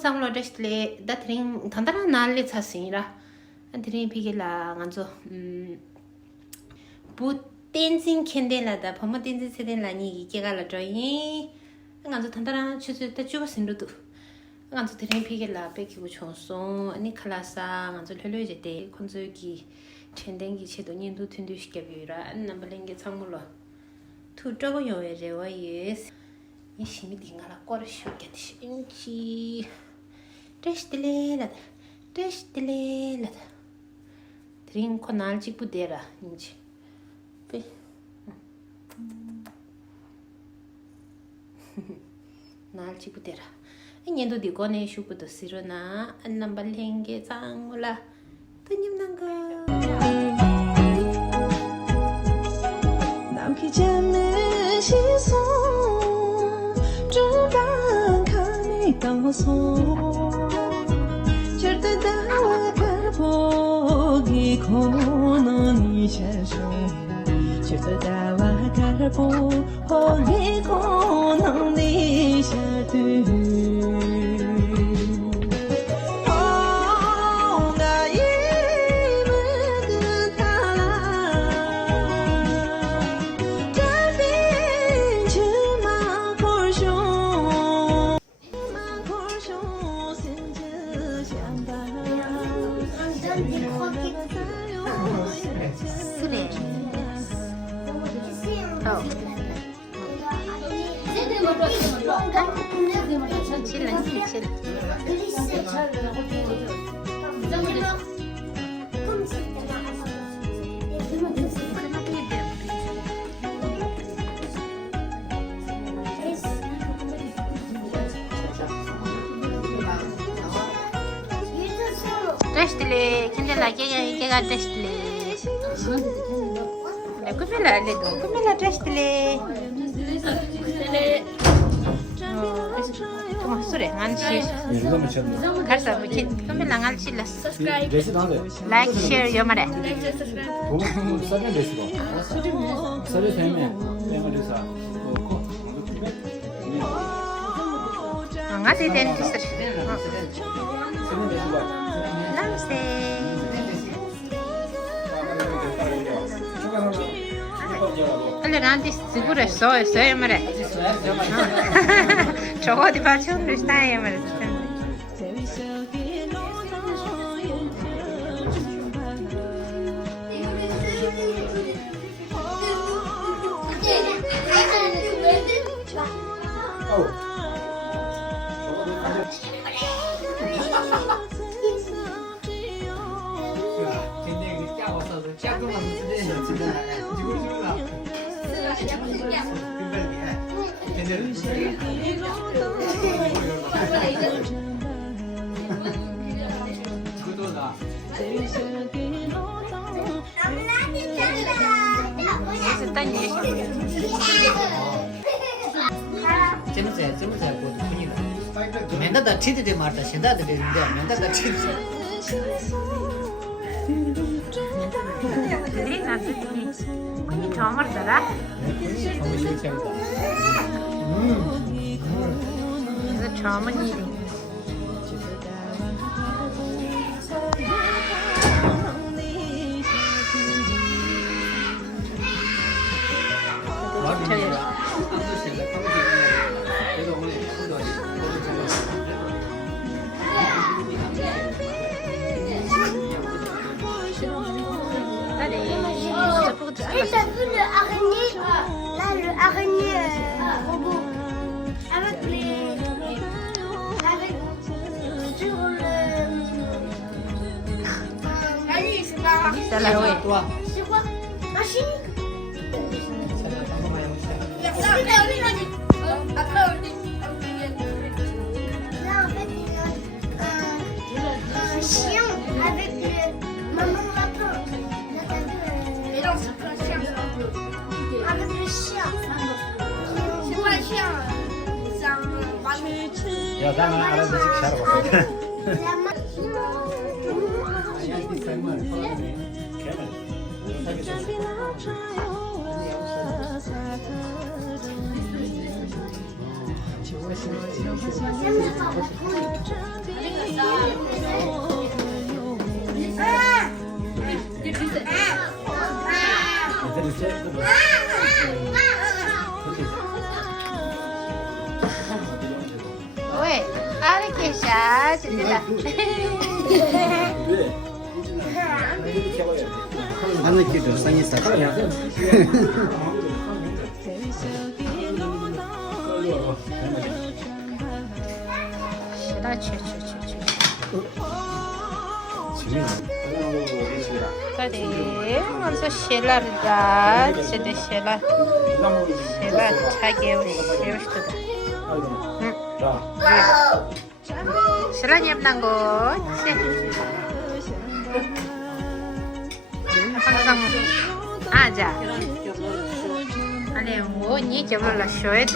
장로 레스트레 다트링 단단한 날리 차싱이라 드림 피게라 간조 부 댄싱 캔델라다 범어 댄싱 세델라니 이게가라 저이 간조 단단한 추스 때 주버신도도 간조 드림 피게라 베키고 총송 아니 클라사 간조 혈료제 때 콘조기 첸댕기 체도 년도 튼두시게 비라 안남블랭게 창물로 투저고 요에제와 예스 이 심이 딩가라 꼬르 쇼게티 인치 데스텔레라다 드링코 날직 부데라 인치 빼 날직 부데라 인년도 디고네 슈부도 시로나 안남발행게 장물라 뜨님난가 남기지 않는 시선 주간 감이 떠서 절대 다가갈 보기 고는 이셔서 절대 다가갈 보기 고는 이셔도 Destile, kendela kega destile. Ne kumela le do, kumela destile. Tuma sure nganchi. Karsa buchin, kumela nganchi la. Like, share yomare. Ngati dentist. Namaste. Allora anche sicuro so mare. 저거 어디 봐줘. 루스타에 mare. Menda da chidi de marta shenda de menda da chidi. 저머더라. 이거 저머니. T'as vu le araignée? Là, le araignée robot. Avec les. Avec. Sur le. Allez, c'est pas. C'est quoi? Machine? Après, on dit. Là, en fait, il y a un chien avec le maman lapin. Là, t'as vu. Mais non, c'est pas un chien. Avec le chien. C'est pas un chien. C'est un ballon. 야, 나는 알아서 식사하러 갈게. La main. 왜? 아르케 샤 진짜. 하는 길도 상이 싸. 싫어, 취. 그래, 먼저 싫어다. 진짜 싫어. 싫어, 자기 싫어. 싫어, 냠난 거. 항상 아자. 아니, 니 저걸로 쉬어야 돼.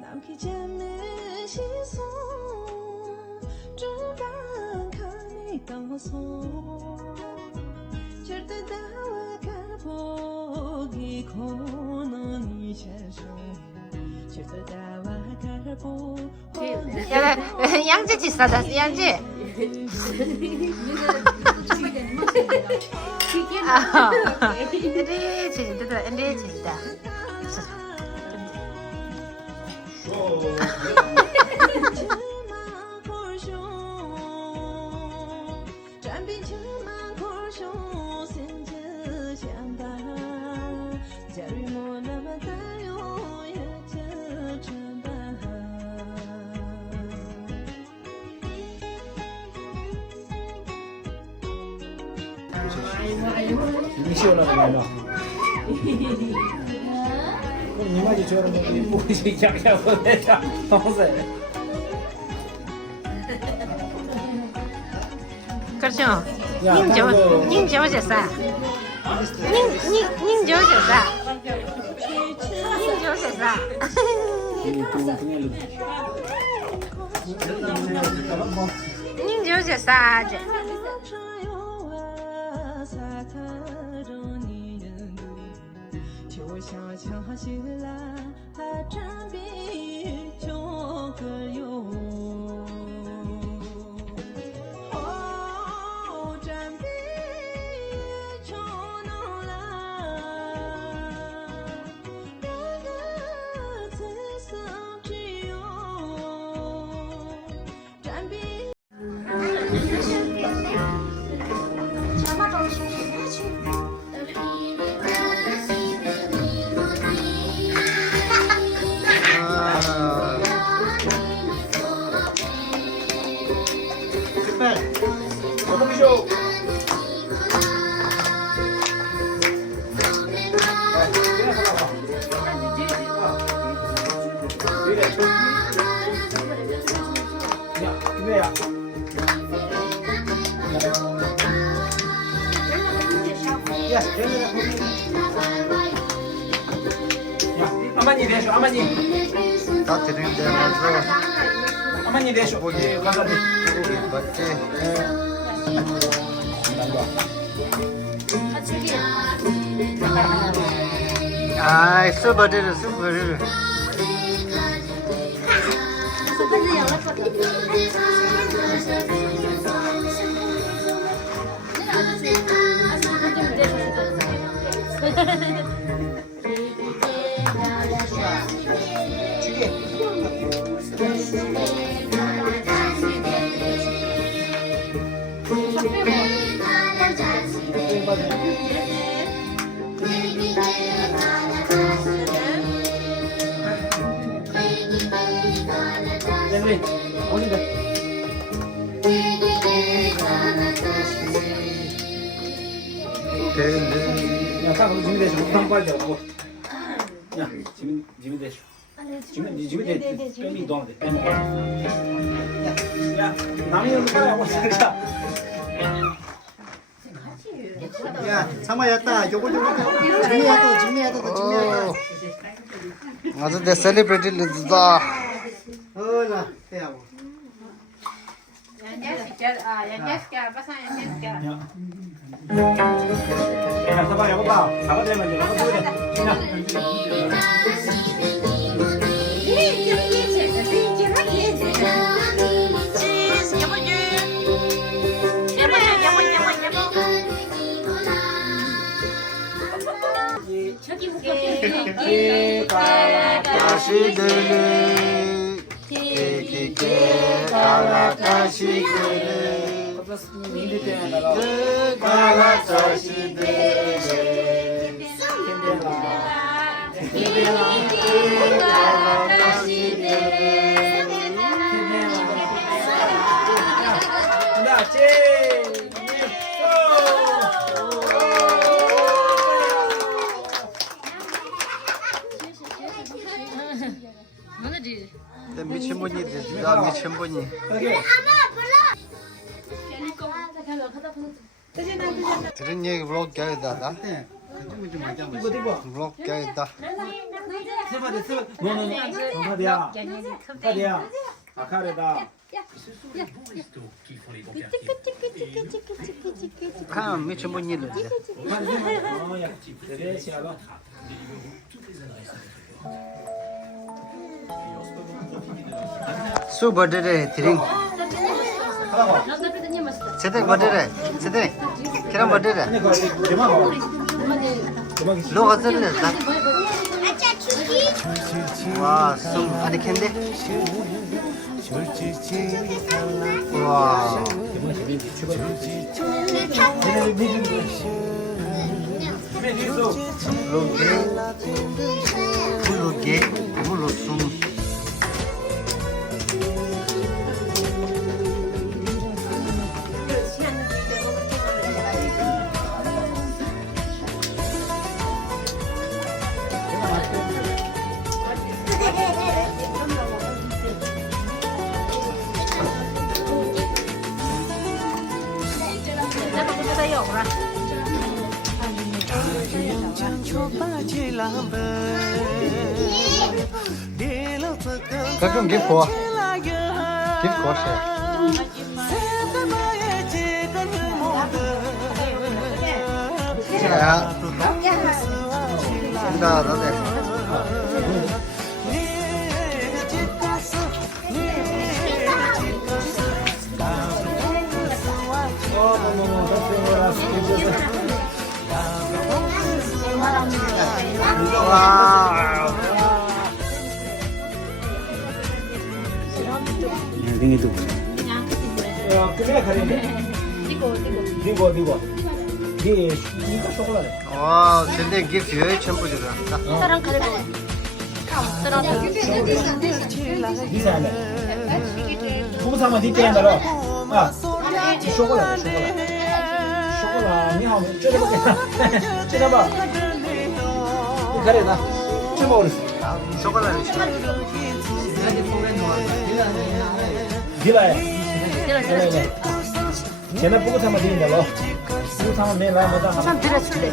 남기지 않는 시선 좀 깜깜히 떠서 절대 다가갈 보기 고는 이 세상 절대 다가갈 보기 양지 비싸다, 양지. 근데 진짜. 이시 올라가면 그럼 이마지 저런 거 뭐지 약하고 내가 평소에 그렇죠. 님 좋으셨어. 님 좋으셨어. 님 좋으셨어. 아주. 어동쇼 야, 야, 아마니 대쇼, 아마니. 다 드린데 먼저 아마니 대쇼. 뭐지? 가자니. 맞지? 아이 스버리를 어디가? 되는데 야, 딱 준비돼서 못한 빨리 하고. 야, 준비돼서. 준비돼. 뺨이 너한테 뺨. 야, 남이 거야, 뭐 진짜. 야 참아였다 요거 준비해도 아주 내 셀리브리티다 어나 해야고 양자스가 빠상 양자스가. 야, 잡아, 이거 봐. 잡아대면 이제 이거 보여야 돼. 다시 들리 기게 다시 들리 다시 들리 미친 분이 되다 미친 분이 들은 얘기 블록 껴야다 나 블록 껴야다 아 미친 분이 되지 수 버드레 드링 세대 버드레 세대 키랑 버드레 로가 들렸다 와숨 아니 캔데 와 로게 물로숨 가끔 give for give for 자 된다 나네 와 Ini tu. Kena kali ni. Digo. Dia ni coklat. 와, 근데 gift 왜 전부 들어갔다. 사람 가리고. 사람 Di sana. Kamu sama di tiang dah. Ah, coklat. Ni hao, cuba pakai. Cuba. Kare dah. Cuba urus. 초콜릿. Gila ya. Cina pukul sama dia dah loh. Pukul sama dia lah, mudah. 사람 들어줄래.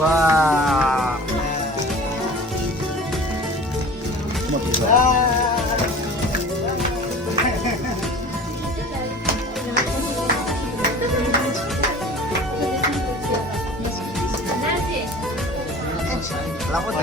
와. 라보다.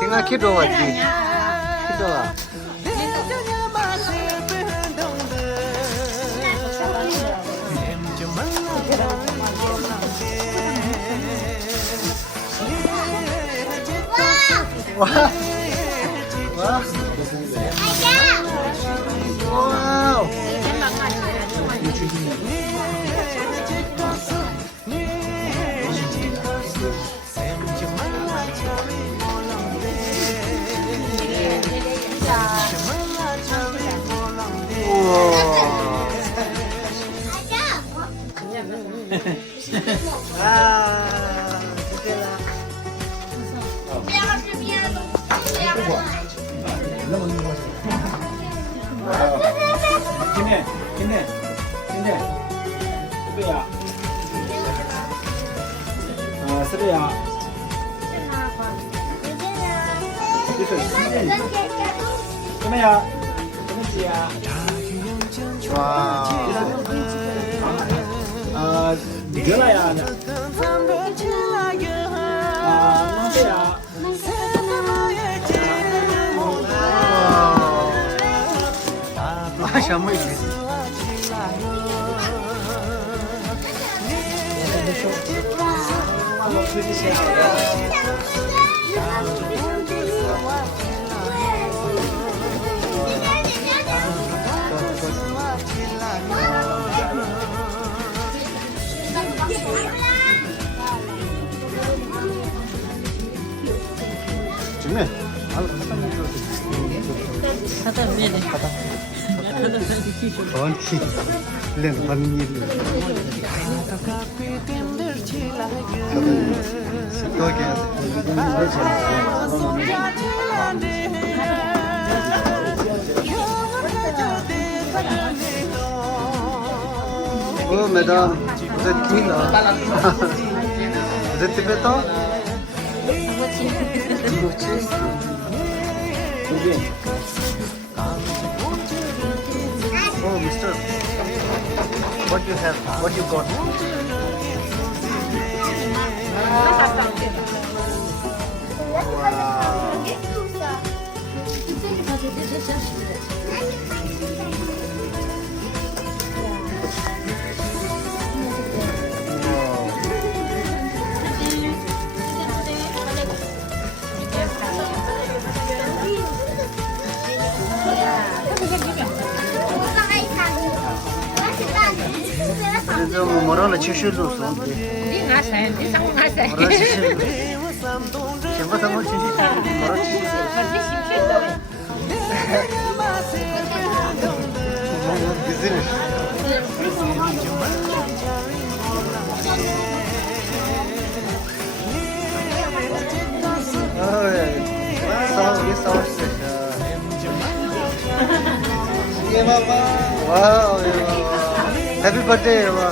tinggal kido wati. Kido. Wah. Wah. Wow. 아, 샤무 이게. 정말 저한테 렌 받는 일이 Oh, madame, vous êtes qui là? Vous êtes tibétain? Oh, mister. What you have? What you got? 이제 뭐라는 치실도 없어. 네 가세. 네 상 가세. 뭐라 치실? 전부터 뭐 치실? 뭐라 치실? 비즈니스. Oh yeah. Sauce. Yeah, mama. Wow. Happy birthday, mama.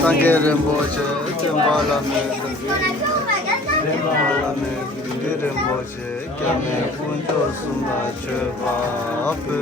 Sange Rinpoche, Timbala Rinpoche, Kame Punjo Suma Chevapu.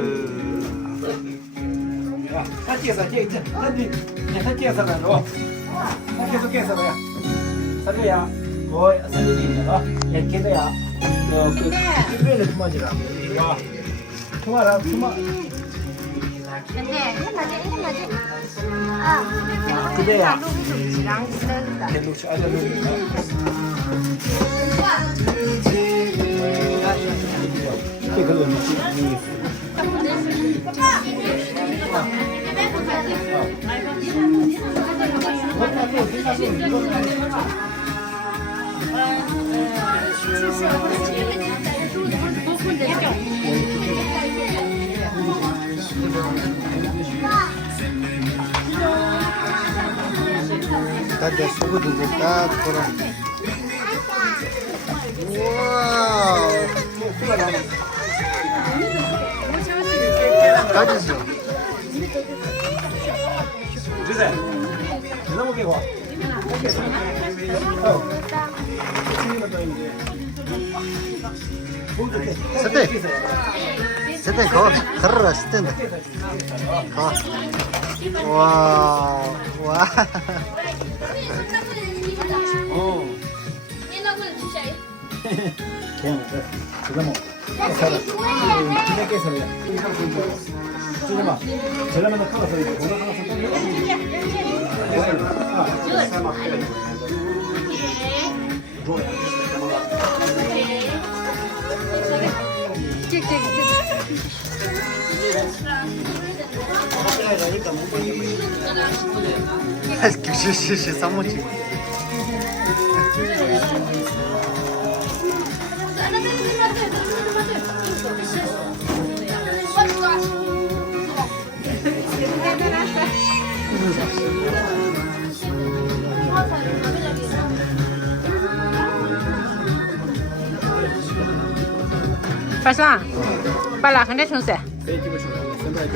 Ada sugu dekat kurang. Wow. 가지죠. 주세요. 너무 개고. 세대 거 들어라 세대. 거. 와. 와. 오. 그냥 그거 뭐. 그냥 깨서요. 주마. 전라면 타서 이거 규시시시 사무치. 八三，八拉很得穷噻。这基本上身板脚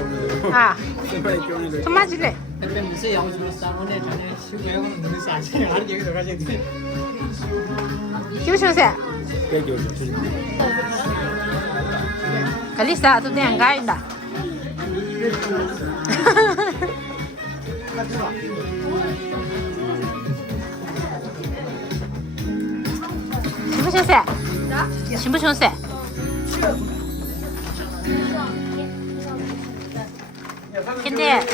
的。啊，身板脚的。他妈几嘞？那边没事，要什么三个呢？这里修改我们啥钱？俺这个多少钱？九穷噻。这就是。这里啥都这样改的。行不行噻？行不行噻？现在，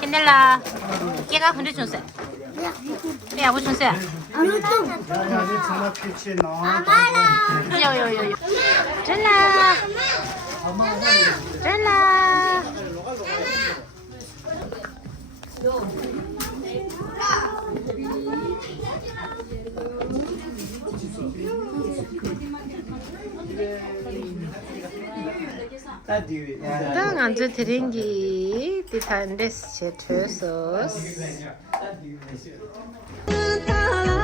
现在啦，这个很穷噻。对呀，我穷噻。有，真啦，真啦。当俺这天气，对他们的些特色。 Ta la